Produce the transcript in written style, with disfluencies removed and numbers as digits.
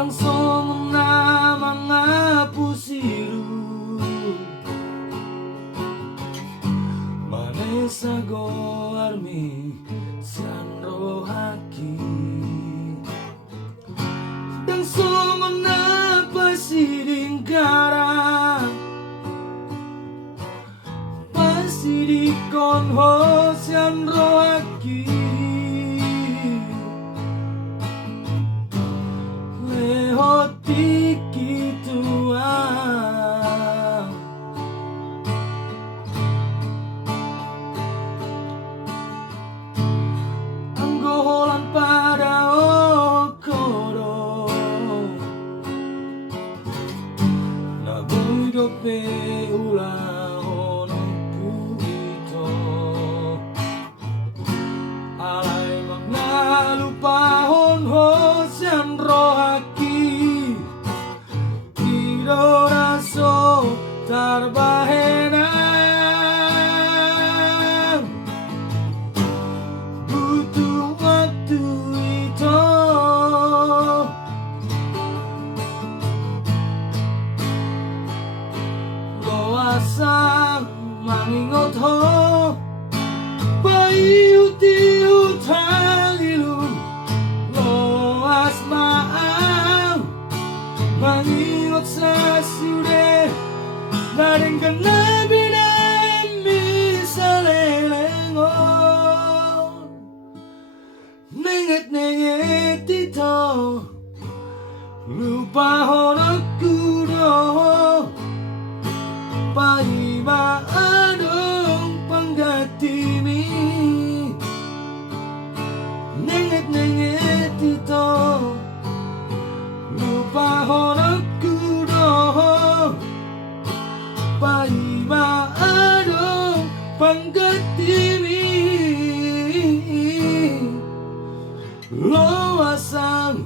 Dang somna mga pusiru Manesa go armi Sanro haki Dang somna pasiring gara Pasirikon ho Sanro haki Lehoti kituang Anggolan pada okoro Nabuy dope ulang honong puito Alay mga lupahon ho siyan rohaki Kiro raso tarbahenang Butuh waktu itu Loasang mangingot ho Paiuti utang ilum Loas maang Mangingot sa sude Naring kanabi na sa lelengon Nenget-nenget ito Lupahon aku doh Paimaanong panggatimi Nenget-nenget ito Lupahon aku doh Paimaanong panggatimi Loasang